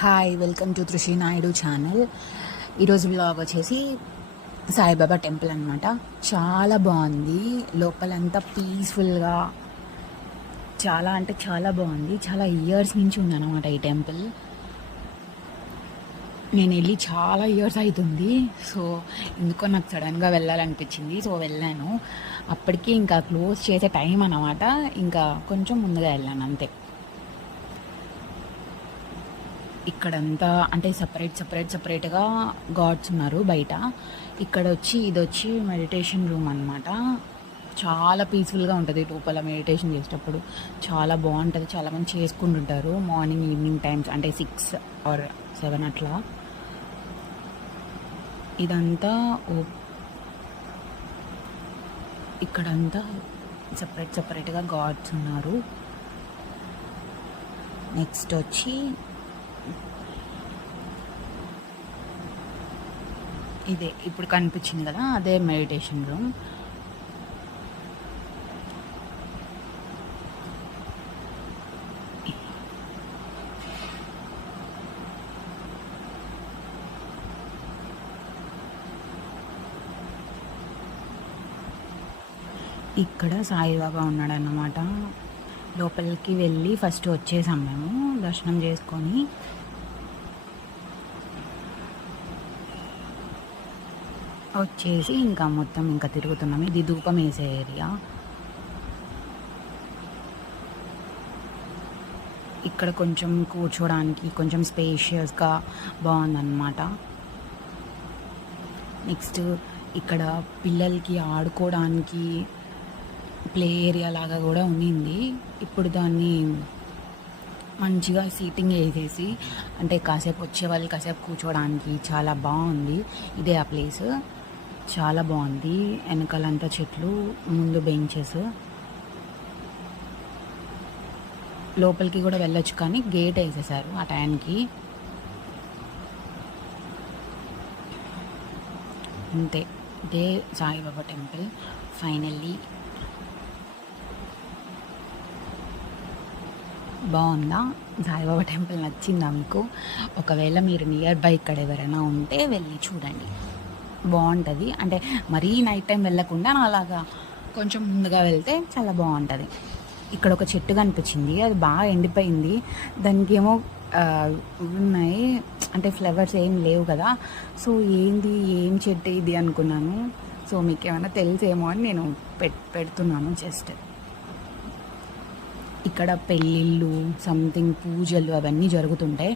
Hi, welcome to Trishi Naidu channel. ఈరోజు blog వచ్చేసి Saibaba temple అనమాట. చాలా బాగుంది, లోపలంతా పీస్ఫుల్గా, చాలా అంటే చాలా బాగుంది. చాలా ఇయర్స్ నుంచి ఉందన్నమాట ఈ టెంపుల్. నేను వెళ్ళి చాలా ఇయర్స్ అవుతుంది. సో ఎందుకో నాకు సడన్గా వెళ్ళాలనిపించింది. సో వెళ్ళాను. అప్పటికి ఇంకా క్లోజ్ చేసే టైం అన్నమాట. ఇంకా కొంచెం ముందుగా వెళ్ళాను అంతే. ఇక్కడంతా అంటే సపరేట్గా గాడ్స్ ఉన్నారు బయట. ఇక్కడ వచ్చి ఇది వచ్చి మెడిటేషన్ రూమ్ అనమాట. చాలా పీస్ఫుల్గా ఉంటుంది లోపల మెడిటేషన్ చేసేటప్పుడు. చాలా బాగుంటుంది. చాలామంది చేసుకుంటుంటారు మార్నింగ్ ఈవినింగ్ టైమ్స్, అంటే 6 or 7 అట్లా. ఇదంతా ఇక్కడంతా సపరేట్గా గాడ్స్ ఉన్నారు. నెక్స్ట్ వచ్చి ఇదే ఇప్పుడు కనిపించింది కదా, అదే మెడిటేషన్ రూమ్. ఇక్కడ సాయిబాబా ఉన్నాడన్నమాట. లోపలికి వెళ్ళి ఫస్ట్ వచ్చేసాం మేము దర్శనం చేసుకొని. వచ్చేసి ఇంకా మొత్తం ఇంకా తిరుగుతున్నాం. ఇది ధూపం వేసే ఏరియా. ఇక్కడ కొంచెం కూర్చోడానికి కొంచెం స్పేషియస్గా బాగుందన్నమాట. నెక్స్ట్ ఇక్కడ పిల్లలకి ఆడుకోవడానికి ప్లే ఏరియా లాగా కూడా ఉన్నింది. ఇప్పుడు దాన్ని మంచిగా సీటింగ్ వేసేసి, అంటే కాసేపు వచ్చే వాళ్ళు కాసేపు కూర్చోడానికి చాలా బాగుంది. ఇదే ఆ ప్లేస్. చాలా బాగుంది. వెనకాలంతా చెట్లు, ముందు బెంచెస్. లోపలికి కూడా వెళ్ళొచ్చు కానీ గేట్ వేసేసారు ఆ టైంకి. అంతే, ఇదే సాయిబాబా టెంపుల్. ఫైనల్లీ బాగుందా సాయిబాబా టెంపుల్? నచ్చిందా మీకు? ఒకవేళ మీరు నియర్ బై ఇక్కడ ఎవరైనా ఉంటే వెళ్ళి చూడండి, బాగుంటుంది. అంటే మరీ నైట్ టైం వెళ్ళకుండా అలాగా కొంచెం ముందుగా వెళ్తే చాలా బాగుంటుంది. ఇక్కడ ఒక చెట్టు కనిపించింది, అది బాగా ఎండిపోయింది. దానికి ఏమో ఉన్నాయి, అంటే ఫ్లవర్స్ ఏం లేవు కదా. సో ఏం చెట్టు ఇది అనుకున్నాను. సో మీకు ఏమైనా తెలిసేమో అని నేను పెడుతున్నాను జస్ట్. ఇక్కడ పెళ్ళిళ్ళు, సంథింగ్ పూజలు అవన్నీ జరుగుతుంటాయి.